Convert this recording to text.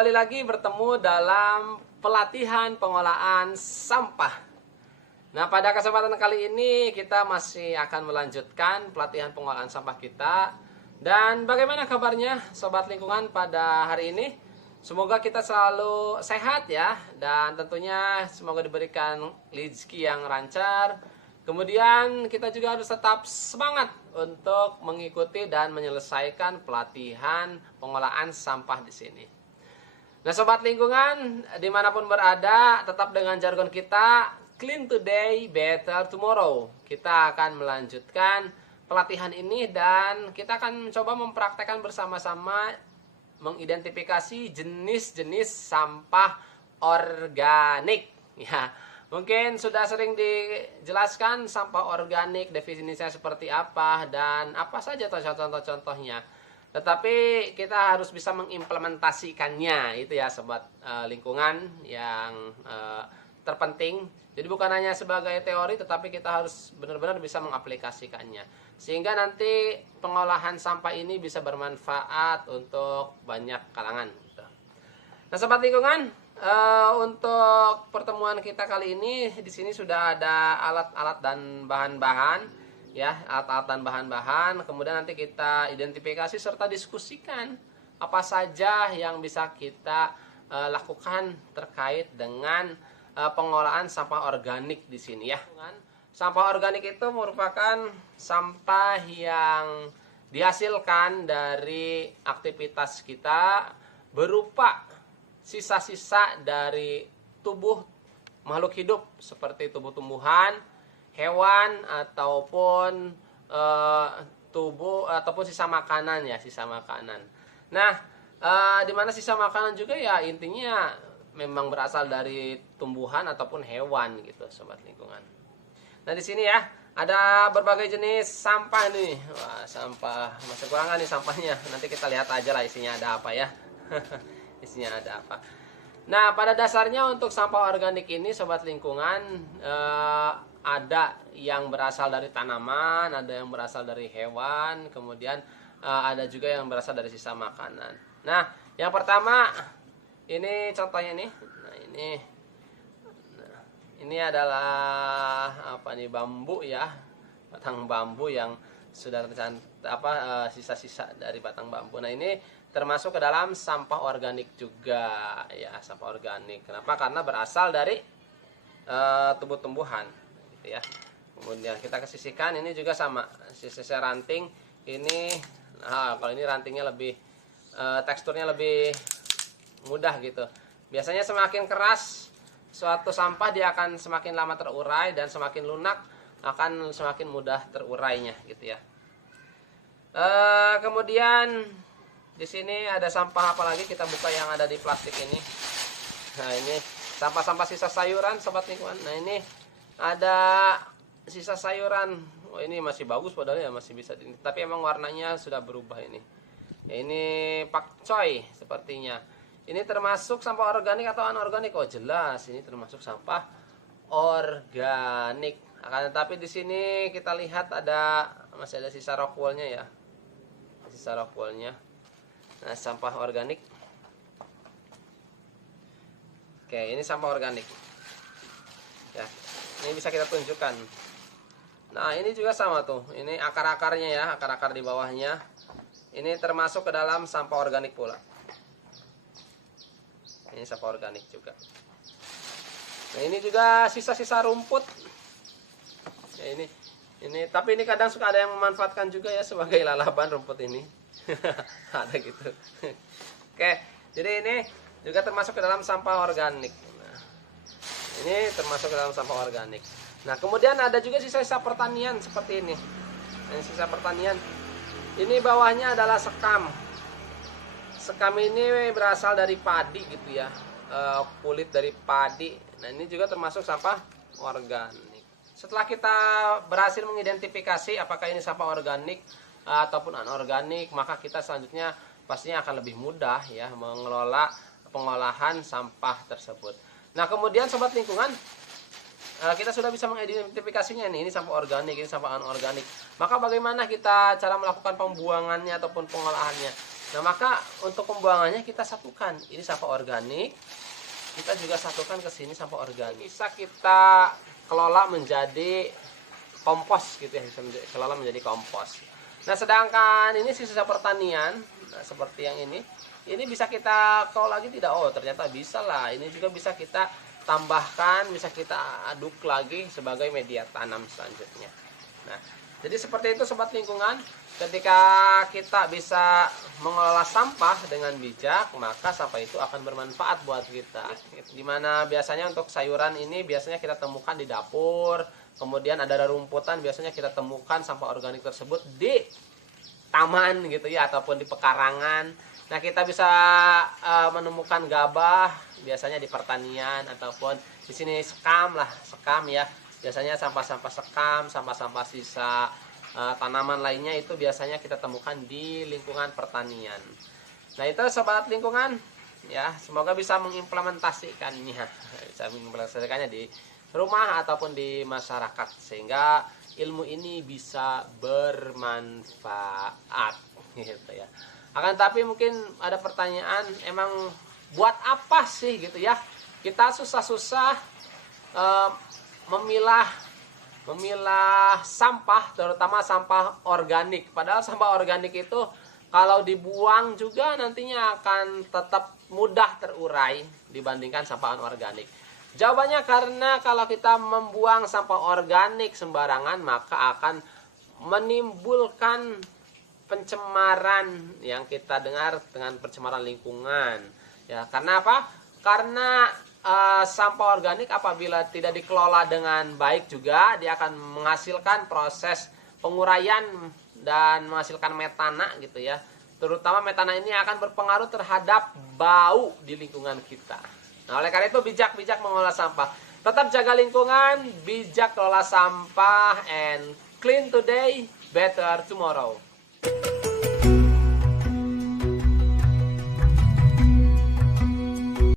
kembali lagi bertemu dalam pelatihan pengolahan sampah. Nah, pada kesempatan kali ini kita masih akan melanjutkan pelatihan pengolahan sampah kita. Dan bagaimana kabarnya Sobat Lingkungan pada hari ini? Semoga kita selalu sehat ya, dan tentunya semoga diberikan rezeki yang lancar. Kemudian kita juga harus tetap semangat untuk mengikuti dan menyelesaikan pelatihan pengolahan sampah di sini. Nah, Sobat Lingkungan, dimanapun berada, tetap dengan jargon kita, clean today, better tomorrow. Kita akan melanjutkan pelatihan ini dan kita akan mencoba mempraktekkan bersama-sama mengidentifikasi jenis-jenis sampah organik. Ya, mungkin sudah sering dijelaskan sampah organik, definisinya seperti apa dan apa saja contoh-contohnya. Tetapi kita harus bisa mengimplementasikannya, itu ya Sobat Lingkungan yang terpenting. Jadi bukan hanya sebagai teori, tetapi kita harus benar-benar bisa mengaplikasikannya. Sehingga nanti pengolahan sampah ini bisa bermanfaat untuk banyak kalangan. Nah, Sobat Lingkungan, untuk pertemuan kita kali ini di sini sudah ada alat-alat dan bahan-bahan. Ya, alat-alat dan bahan-bahan. Kemudian nanti kita identifikasi serta diskusikan apa saja yang bisa kita lakukan terkait dengan pengolahan sampah organik di sini ya. Sampah organik itu merupakan sampah yang dihasilkan dari aktivitas kita berupa sisa-sisa dari tubuh makhluk hidup seperti tubuh tumbuhan, hewan ataupun tubuh ataupun sisa makanan ya, sisa makanan. Nah, di mana sisa makanan juga ya intinya memang berasal dari tumbuhan ataupun hewan gitu, Sobat Lingkungan. Nah, di sini ya ada berbagai jenis sampah nih. Wah, sampah masih kurang nih sampahnya. Nanti kita lihat aja lah isinya ada apa ya. Isinya ada apa. Nah, pada dasarnya untuk sampah organik ini Sobat Lingkungan ada yang berasal dari tanaman, ada yang berasal dari hewan, kemudian ada juga yang berasal dari sisa makanan. Nah, yang pertama ini contohnya nih. Nah, ini adalah apa nih, bambu ya, batang bambu yang sudah sisa-sisa dari batang bambu. Nah, ini termasuk ke dalam sampah organik juga ya, sampah organik. Kenapa? Karena berasal dari tumbuh-tumbuhan gitu ya. Kemudian kita kesisihkan, ini juga sama, sisa ranting ini. Nah, kalau ini rantingnya lebih teksturnya lebih mudah gitu. Biasanya semakin keras suatu sampah dia akan semakin lama terurai, dan semakin lunak akan semakin mudah terurainya gitu ya. Kemudian di sini ada sampah apa lagi, kita buka yang ada di plastik ini. Nah, ini sampah-sampah sisa sayuran Sobat Lingkungan. Nah, ini ada sisa sayuran. Oh, ini masih bagus padahal ya, masih bisa tapi emang warnanya sudah berubah ini. Ya, ini pakcoy sepertinya. Ini termasuk sampah organik atau anorganik? Oh, jelas ini termasuk sampah organik. Akan tetapi di sini kita lihat masih ada sisa rockwoolnya ya. Sisa rockwoolnya. Nah, sampah organik. Oke, ini sampah organik. Ya, ini bisa kita tunjukkan. Nah, ini juga sama tuh. Ini akar-akarnya ya, akar-akar di bawahnya. Ini termasuk ke dalam sampah organik pula. Ini sampah organik juga. Nah, ini juga sisa-sisa rumput. Ya, ini tapi ini kadang suka ada yang memanfaatkan juga ya sebagai lalapan rumput ini. Ada gitu. Oke, jadi ini juga termasuk ke dalam sampah organik. Nah, ini termasuk ke dalam sampah organik. Nah, kemudian ada juga sisa-sisa pertanian seperti ini. Ini sisa pertanian. Ini bawahnya adalah sekam. Sekam ini berasal dari padi gitu ya, kulit dari padi. Nah, ini juga termasuk sampah organik. Setelah kita berhasil mengidentifikasi apakah ini sampah organik ataupun anorganik, maka kita selanjutnya pastinya akan lebih mudah ya mengelola pengolahan sampah tersebut. Nah, kemudian Sobat Lingkungan, kita sudah bisa mengidentifikasinya nih, ini sampah organik, ini sampah anorganik. Maka bagaimana kita cara melakukan pembuangannya ataupun pengolahannya? Nah, maka untuk pembuangannya kita satukan. Ini sampah organik, kita juga satukan ke sini sampah organik. Bisa kita kelola menjadi kompos gitu ya, bisa kelola menjadi kompos. Nah, sedangkan ini sisa pertanian, nah, seperti yang ini bisa kita kelola lagi tidak? Oh, ternyata bisa lah. Ini juga bisa kita tambahkan, bisa kita aduk lagi sebagai media tanam selanjutnya. Nah, jadi seperti itu sobat lingkungan. Ketika kita bisa mengelola sampah dengan bijak, maka sampah itu akan bermanfaat buat kita. Dimana biasanya untuk sayuran ini biasanya kita temukan di dapur, kemudian ada rerumputan, biasanya kita temukan sampah organik tersebut di taman gitu ya, ataupun di pekarangan. Nah, kita bisa menemukan gabah biasanya di pertanian, ataupun di sini sekam ya. Biasanya sampah-sampah sekam, sampah-sampah sisa tanaman lainnya itu biasanya kita temukan di lingkungan pertanian. Nah, itu sobat lingkungan ya, semoga bisa mengimplementasikannya, di rumah ataupun di masyarakat, sehingga ilmu ini bisa bermanfaat gitu ya. Akan tapi mungkin ada pertanyaan, emang buat apa sih gitu ya kita susah-susah memilah sampah, terutama sampah organik. Padahal sampah organik itu kalau dibuang juga nantinya akan tetap mudah terurai dibandingkan sampah anorganik. Jawabannya karena kalau kita membuang sampah organik sembarangan, maka akan menimbulkan pencemaran yang kita dengar dengan pencemaran lingkungan. Ya, karena apa? Karena sampah organik apabila tidak dikelola dengan baik juga dia akan menghasilkan proses penguraian dan menghasilkan metana gitu ya. Terutama metana ini akan berpengaruh terhadap bau di lingkungan kita. Nah, oleh karena itu bijak-bijak mengolah sampah. Tetap jaga lingkungan, bijak kelola sampah, and clean today, better tomorrow.